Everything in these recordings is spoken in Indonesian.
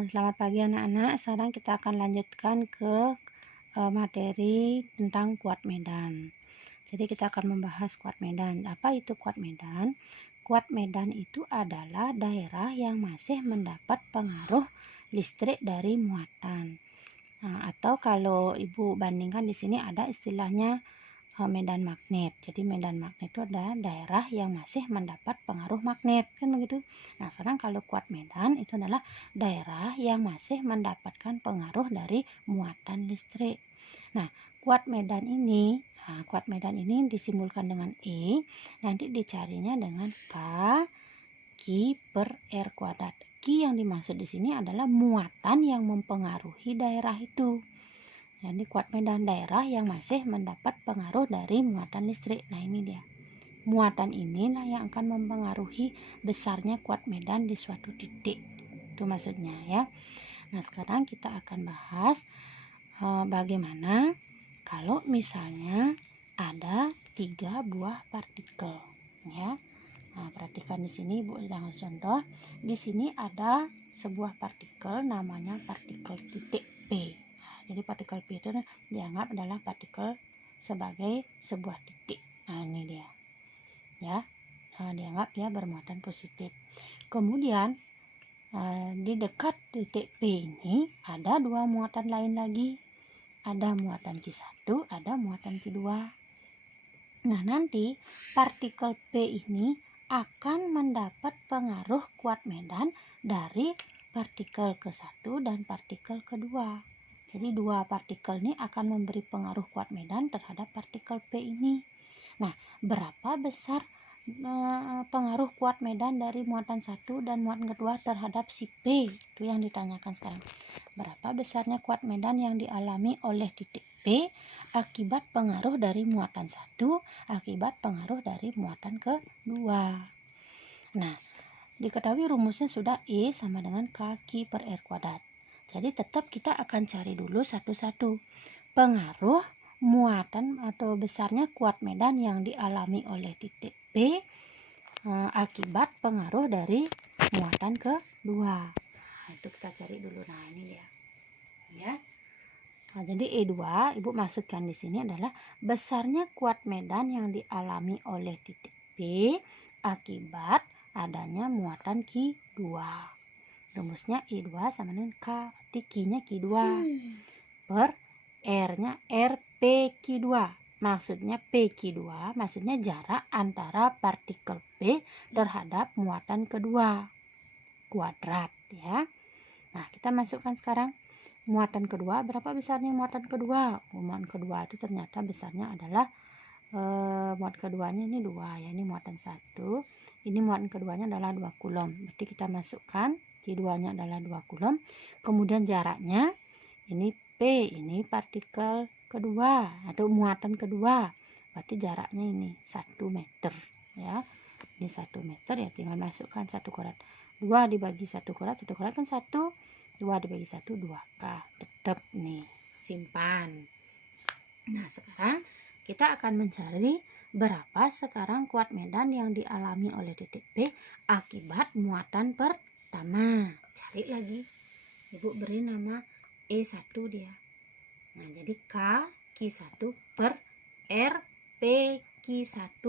Selamat pagi anak-anak. Sekarang kita akan lanjutkan ke materi tentang kuat medan. Jadi kita akan membahas kuat medan. Apa itu kuat medan? Kuat medan itu adalah daerah yang masih mendapat pengaruh listrik dari muatan. Atau kalau ibu bandingkan di sini ada istilahnya medan magnet. Jadi medan magnet itu adalah daerah yang masih mendapat pengaruh magnet, kan begitu. Nah, sekarang kalau kuat medan itu adalah daerah yang masih mendapatkan pengaruh dari muatan listrik. Nah, kuat medan ini disimbolkan dengan E, nanti dicarinya dengan K per R kuadrat. Q yang dimaksud di sini adalah muatan yang mempengaruhi daerah itu. Jadi kuat medan daerah yang masih mendapat pengaruh dari muatan listrik. Nah, ini dia. Muatan inilah yang akan mempengaruhi besarnya kuat medan di suatu titik. Itu maksudnya ya. Nah, sekarang kita akan bahas bagaimana kalau misalnya ada 3 buah partikel ya. Nah, perhatikan di sini Ibu sedang contoh. Di sini ada sebuah partikel namanya partikel titik P. Jadi partikel P itu dianggap adalah partikel sebagai sebuah titik. Nah, ini dia. Ya. Dianggap dia bermuatan positif. Kemudian di dekat titik P ini ada 2 muatan lain lagi. Ada muatan Q1, ada muatan Q2. Nah, nanti partikel P ini akan mendapat pengaruh kuat medan dari partikel ke-1 dan partikel kedua. Jadi 2 partikel ini akan memberi pengaruh kuat medan terhadap partikel P ini. Nah, berapa besar pengaruh kuat medan dari muatan 1 dan muatan kedua terhadap si P? Itu yang ditanyakan sekarang. Berapa besarnya kuat medan yang dialami oleh titik P akibat pengaruh dari muatan 1, akibat pengaruh dari muatan kedua. Nah, diketahui rumusnya sudah E sama dengan K per R kuadrat. Jadi tetap kita akan cari dulu satu-satu. Pengaruh muatan atau besarnya kuat medan yang dialami oleh titik P akibat pengaruh dari muatan kedua. Nah, itu kita cari dulu. Nah, ini dia. Ya. Nah, jadi E2 Ibu maksudkan di sini adalah besarnya kuat medan yang dialami oleh titik P akibat adanya muatan Q2. Rumusnya E2 sama dengan K, berarti Q-nya Q2 per R-nya RPQ2. Maksudnya PQ2 maksudnya jarak antara partikel P terhadap muatan kedua kuadrat ya. Nah, kita masukkan sekarang muatan kedua. Berapa besarnya muatan kedua? Muatan kedua itu ternyata besarnya adalah muatan keduanya ini 2 ya. Ini muatan 1. Ini muatan keduanya adalah 2 kulom. Berarti kita masukkan Q2-nya adalah 2 kulom. Kemudian jaraknya ini P, ini partikel kedua atau muatan kedua. Berarti jaraknya ini 1 meter ya. Ini 1 meter ya, tinggal masukkan 1 kuadrat. 2 dibagi 1 kuadrat kan 1. 2 dibagi 1 2K. Tetap nih, simpan. Nah, sekarang kita akan mencari berapa sekarang kuat medan yang dialami oleh titik P akibat muatan pertama. Cari lagi. Ibu beri nama E1 dia. Nah, jadi K Q1 per R PQ1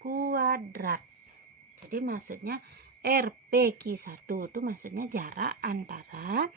kuadrat. Jadi maksudnya RPQ1 itu maksudnya jarak antara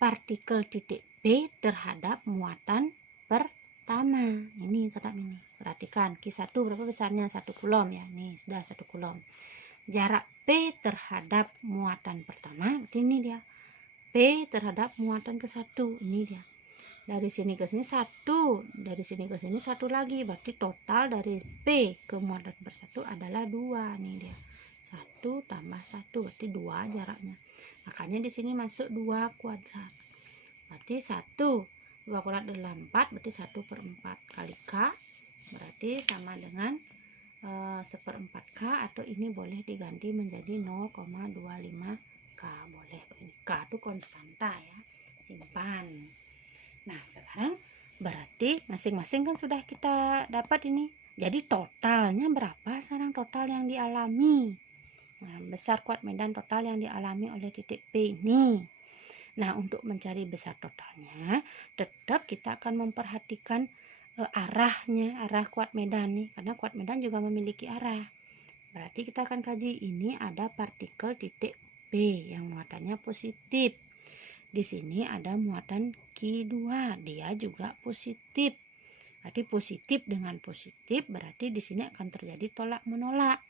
partikel titik P terhadap muatan pertama. Ini tetap ini. Perhatikan Q1 berapa besarnya? 1 kulom ya. Ini sudah 1 kulom. Jarak P terhadap muatan pertama, ini dia. P terhadap muatan ke-1. Ini dia. Dari sini ke sini 1, dari sini ke sini 1 lagi. Berarti total dari P ke muatan per-1 adalah 2. Nih dia. 1 tambah 1 berarti 2 jaraknya. Makanya di sini masuk 2 kuadrat. Berarti 1 2 kuadrat adalah 4, berarti 1/4 kali K berarti sama dengan 1/4 K, atau ini boleh diganti menjadi 0,25K. Boleh. Ini K itu konstanta ya. Simpan. Nah, sekarang berarti masing-masing kan sudah kita dapat ini. Jadi totalnya berapa sekarang total yang dialami? Nah, besar kuat medan total yang dialami oleh titik P ini. Nah, untuk mencari besar totalnya, tetap kita akan memperhatikan arahnya, arah kuat medan nih, karena kuat medan juga memiliki arah. Berarti kita akan kaji, ini ada partikel titik P yang muatannya positif. Di sini ada muatan Q2, dia juga positif. Berarti positif dengan positif, berarti di sini akan terjadi tolak menolak.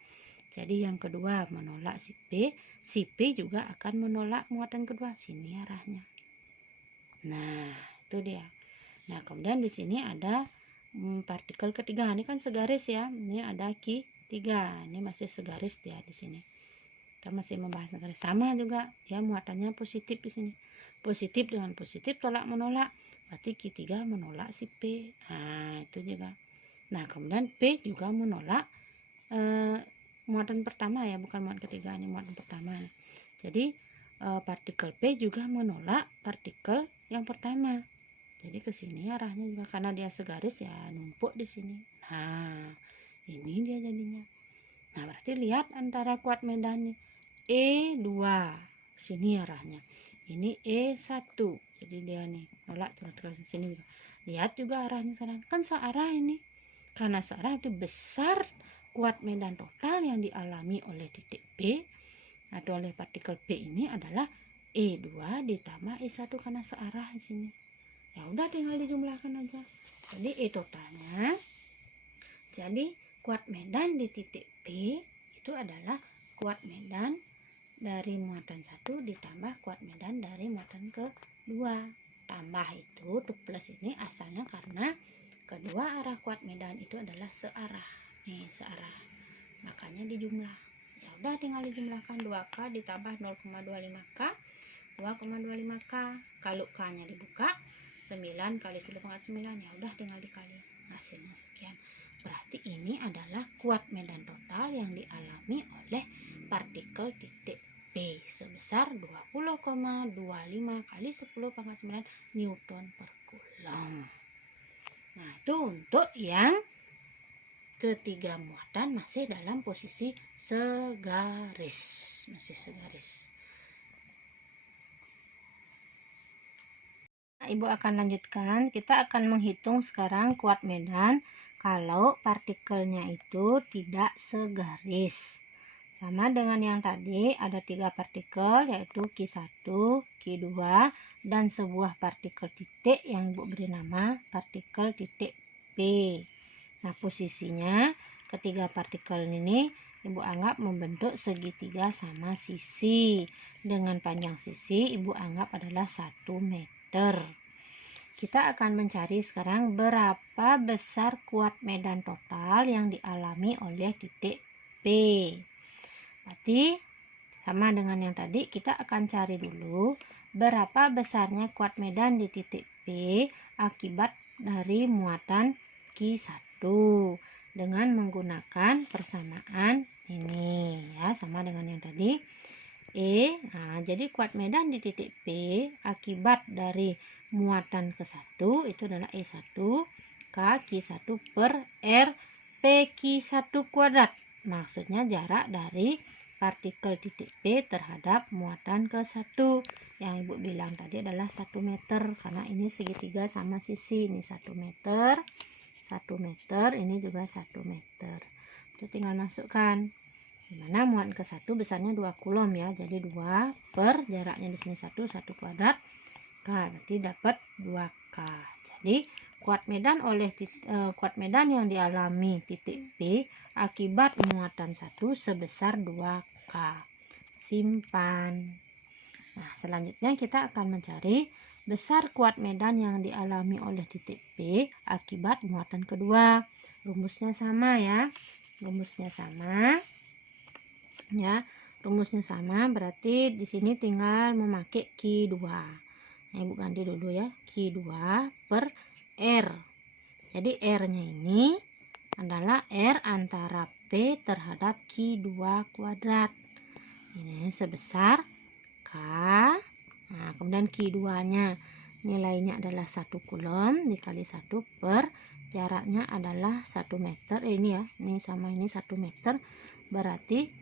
Jadi yang kedua menolak si P juga akan menolak muatan kedua. Sini arahnya. Nah, itu dia. Nah, kemudian di sini ada partikel ketiga. Ini kan segaris ya. Ini ada Q3. Ini masih segaris dia di sini. Kita masih membahas segaris. Sama juga, dia muatannya positif di sini. Positif dengan positif tolak menolak. Berarti Q3 menolak si P. Nah, itu juga. Nah, kemudian P juga menolak muatan pertama ya, bukan muatan ketiga, ini muatan pertama. Jadi partikel P juga menolak partikel yang pertama. Jadi ke sini arahnya juga, karena dia segaris ya numpuk di sini. Nah, ini dia jadinya. Nah, berarti lihat antara kuat medannya E2. Sini arahnya. Ini E1. Jadi dia nih nolak terus ke sini juga. Lihat juga arahnya sekarang. Kan searah ini. Karena searah itu besar kuat medan total yang dialami oleh titik P atau oleh partikel P ini adalah E2 ditambah E1 karena searah di sini. Ya udah tinggal dijumlahkan aja. Jadi E totalnya, jadi kuat medan di titik P itu adalah kuat medan dari muatan 1 ditambah kuat medan dari muatan kedua. Tambah itu plus ini asalnya karena kedua arah kuat medan itu adalah searah. Nih, searah. Makanya dijumlah. Ya udah tinggal dijumlahkan 2K ditambah 0,25K. 2,25K. Kalau K-nya dibuka 9 kali 10 pangkat 9. Ya udah tinggal dikali. Hasilnya sekian. Berarti ini adalah kuat medan total yang dialami oleh partikel titik P sebesar 20,25 kali 10 pangkat 9 Newton per Coulomb. Nah, itu untuk yang ketiga muatan masih dalam posisi segaris. Masih segaris. Nah, Ibu akan lanjutkan. Kita akan menghitung sekarang kuat medan kalau partikelnya itu tidak segaris. Sama dengan yang tadi, ada 3 partikel yaitu Q1, Q2, dan sebuah partikel titik yang Ibu beri nama partikel titik P. Nah, posisinya ketiga partikel ini Ibu anggap membentuk segitiga sama sisi. Dengan panjang sisi Ibu anggap adalah 1 meter. Kita akan mencari sekarang berapa besar kuat medan total yang dialami oleh titik P. Berarti sama dengan yang tadi, kita akan cari dulu berapa besarnya kuat medan di titik P akibat dari muatan Q1 dengan menggunakan persamaan ini ya, sama dengan yang tadi. Jadi kuat medan di titik P akibat dari muatan ke-1 itu adalah E1 K Q1 per R P Q1 kuadrat. Maksudnya jarak dari partikel titik P terhadap muatan ke-1 yang Ibu bilang tadi adalah 1 meter, karena ini segitiga sama sisi. Ini 1 meter, 1 meter, ini juga 1 meter. Kita tinggal masukkan, dimana muatan ke-1 besarnya 2 Coulomb ya, jadi 2 per jaraknya di sini 1 kuadrat K, berarti dapat 2K. Jadi kuat medan yang dialami titik P akibat muatan 1 sebesar 2K. Simpan. Nah, selanjutnya kita akan mencari besar kuat medan yang dialami oleh titik P akibat muatan kedua. Rumusnya sama ya. Rumusnya sama. Ya, rumusnya sama, berarti di sini tinggal memakai Q2. Nah, Ibu ganti dulu ya, Q2 per R. Jadi R-nya ini adalah R antara P terhadap Q2 kuadrat. Ini sebesar K. Nah, kemudian Q2-nya nilainya adalah 1 Coulomb dikali 1 per jaraknya adalah 1 meter. Ini ya, ini sama ini 1 meter. Berarti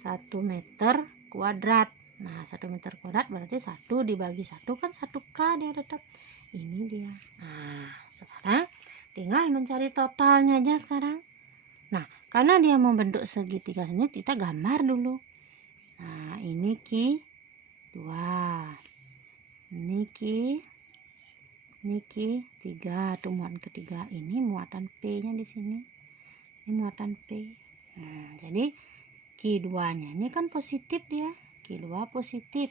1 meter kuadrat. Nah, 1 meter kuadrat berarti 1 dibagi 1 kan 1K dia tetap. Ini dia. Nah, sekarang tinggal mencari totalnya aja sekarang. Nah, karena dia membentuk segitiga sini, kita gambar dulu. Nah, ini Ki 2. Ini Ki 3, tumbuhan ketiga. Ini muatan P-nya di sini. Ini muatan P. Nah, jadi Q2-nya ini kan positif dia. Q2 positif.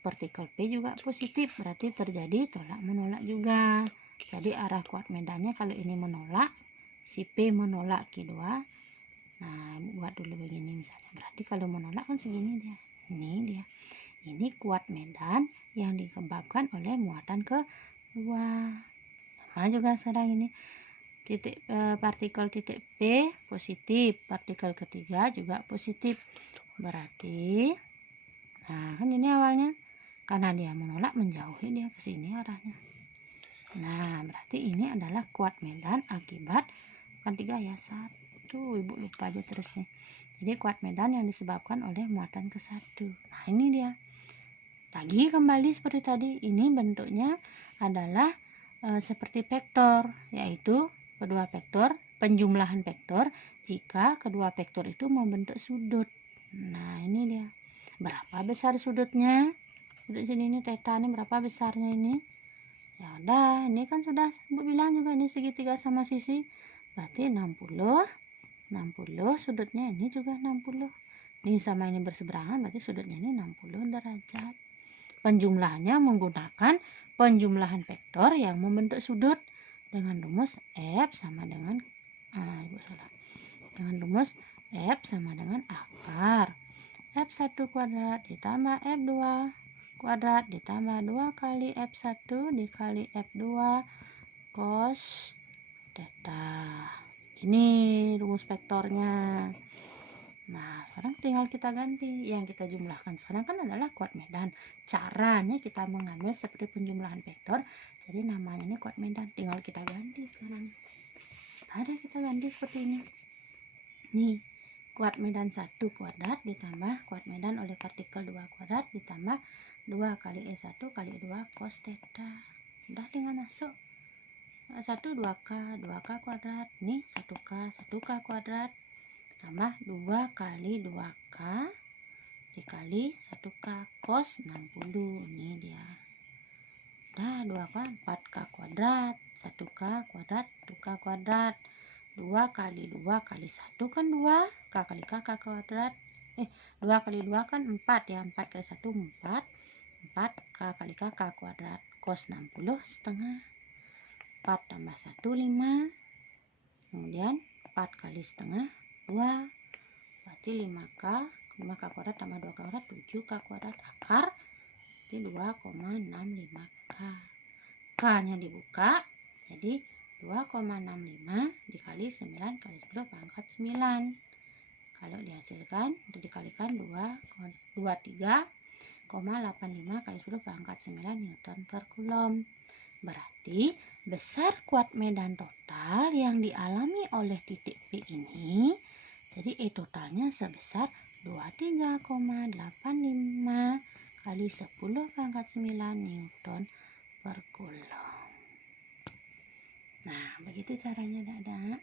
Partikel P juga positif. Berarti terjadi tolak menolak juga. Jadi arah kuat medannya kalau ini menolak, si P menolak Q2. Nah, buat dulu begini misalnya. Berarti kalau menolak kan segini dia. Ini dia. Ini kuat medan yang disebabkan oleh muatan kedua. Sama juga sekarang ini. Partikel titik P positif, partikel ketiga juga positif. Berarti nah kan ini awalnya karena dia menolak menjauhi dia ke sini arahnya. Nah, berarti ini adalah kuat medan akibat kan 3 ya. 1, Ibu lupa aja terus nih. Jadi kuat medan yang disebabkan oleh muatan ke 1. Nah, ini dia. Lagi kembali seperti tadi, ini bentuknya adalah seperti vektor, yaitu kedua vektor, penjumlahan vektor jika kedua vektor itu membentuk sudut. Nah, ini dia. Berapa besar sudutnya? Sudut sini ini theta ini berapa besarnya ini? Ya udah, ini kan sudah Ibu bilang juga ini segitiga sama sisi. Berarti 60 sudutnya ini juga 60. Ini sama ini berseberangan, berarti sudutnya ini 60 derajat. Penjumlahannya menggunakan penjumlahan vektor yang membentuk sudut dengan rumus F sama dengan dengan rumus F sama dengan akar F1 kuadrat ditambah F2 kuadrat ditambah 2 kali F1 dikali F2 cos theta. Ini rumus vektornya. Nah, sekarang tinggal kita ganti. Yang kita jumlahkan sekarang kan adalah kuat medan. Caranya kita mengambil seperti penjumlahan vektor. Jadi namanya ini kuat medan. Tinggal kita ganti sekarang. Ada kita ganti seperti ini. Nih, kuat medan 1 kuadrat ditambah kuat medan oleh partikel 2 kuadrat ditambah 2 kali E1 kali 2 cos theta. Udah tinggal masuk. 1 2K kuadrat. Nih 1K kuadrat. Tambah 2 kali 2K dikali 1K cos 60. Ini dia. Udah 2K 4K kuadrat, 1K kuadrat, 2K kuadrat. 2 kali 2 kali 1 kan 2, K kali K kuadrat. 2 kali 2 kan 4 ya, 4 kali 1 4. 4 K kali K kuadrat. Cos 60 setengah. 4 tambah 1 5. Kemudian 4 kali setengah 2, berarti 5K kuadrat tambah 2K kuadrat 7K kuadrat akar berarti 2,65K. K nya dibuka jadi 2,65 dikali 9 kali 10 pangkat 9. Kalau dihasilkan itu dikalikan 23,85 kali 10 pangkat 9 Newton per Coulomb. Berarti besar kuat medan total yang dialami oleh titik P ini, jadi E totalnya sebesar 23,85 kali 10 pangkat 9 Newton per Coulomb. Nah, begitu caranya, Dada.